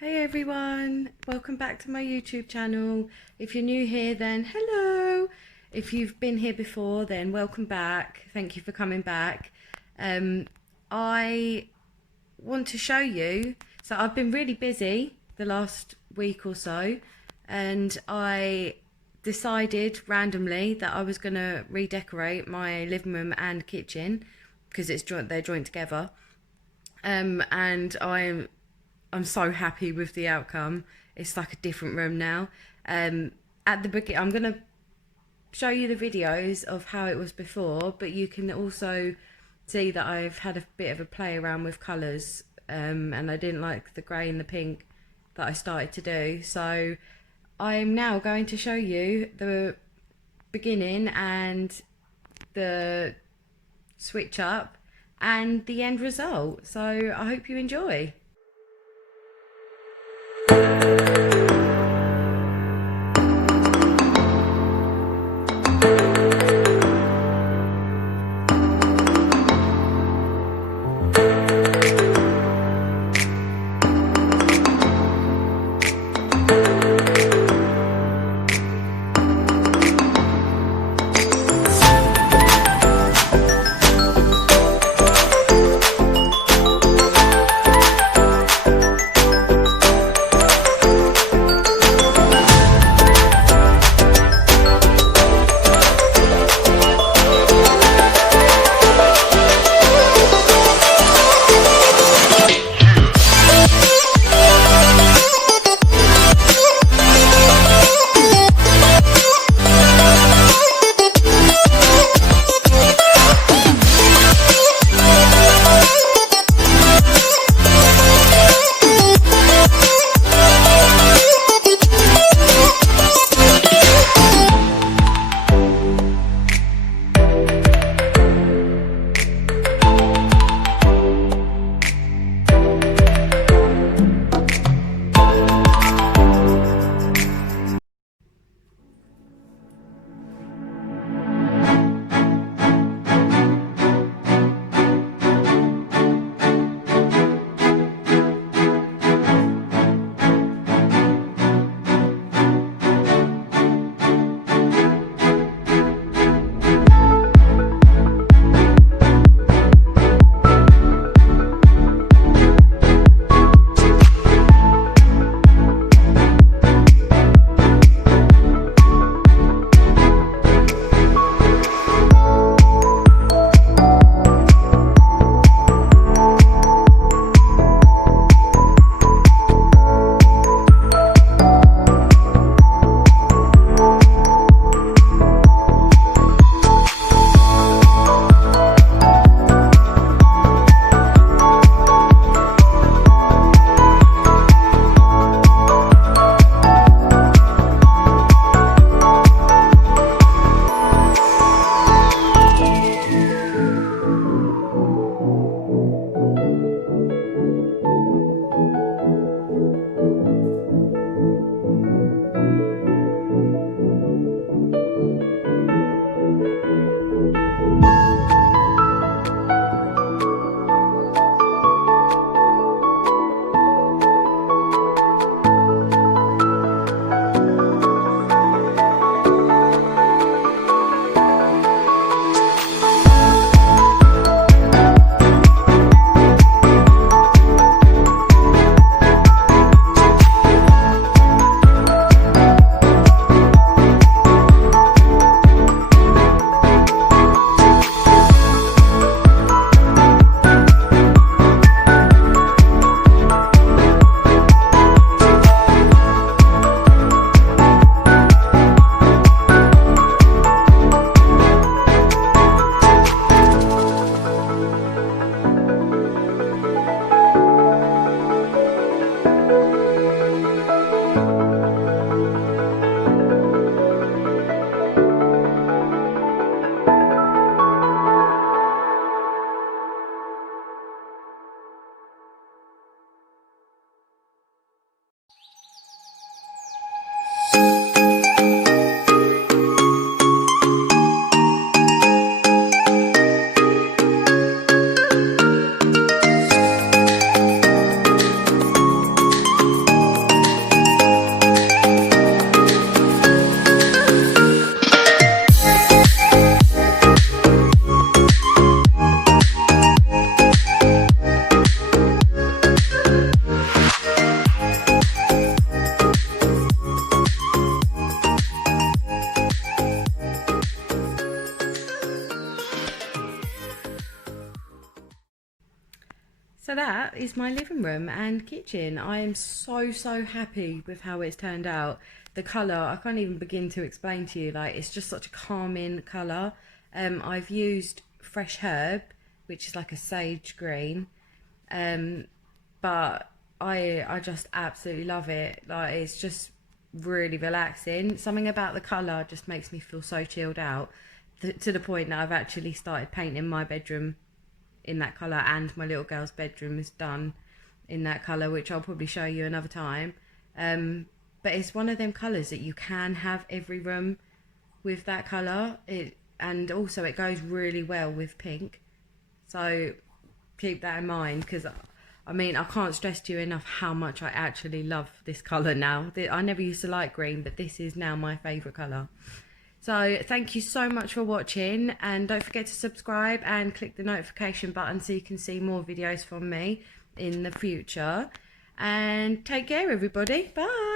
Hey everyone, welcome back to my YouTube channel. If you're new here, then hello. If you've been here before, then welcome back. Thank you for coming back. I want to show you, so I've been really busy the last week or so, and I decided randomly that I was going to redecorate my living room and kitchen because they're joined together. And I'm so happy with the outcome. It's like a different room now. At the beginning, I'm going to show you the videos of how it was before, but you can also see that I've had a bit of a play around with colours, and I didn't like the grey and the pink that I started to do. So I'm now going to show you the beginning and the switch up and the end result. So I hope you enjoy. is my living room and kitchen. I am so happy with how it's turned out. The colour, I can't even begin to explain to you, like it's just such a calming colour. I've used fresh herb, which is like a sage green, but I just absolutely love it. Like it's just really relaxing. Something about the colour just makes me feel so chilled out, to the point that I've actually started painting my bedroom in that colour, and my little girl's bedroom is done in that colour, which I'll probably show you another time. But it's one of them colours that you can have every room with that colour. And also it goes really well with pink, so keep that in mind, because I mean, I can't stress to you enough how much I actually love this colour now. I never used to like green, but this is now my favourite colour. So thank you so much for watching, and don't forget to subscribe and click the notification button so you can see more videos from me in the future. And take care, everybody. Bye.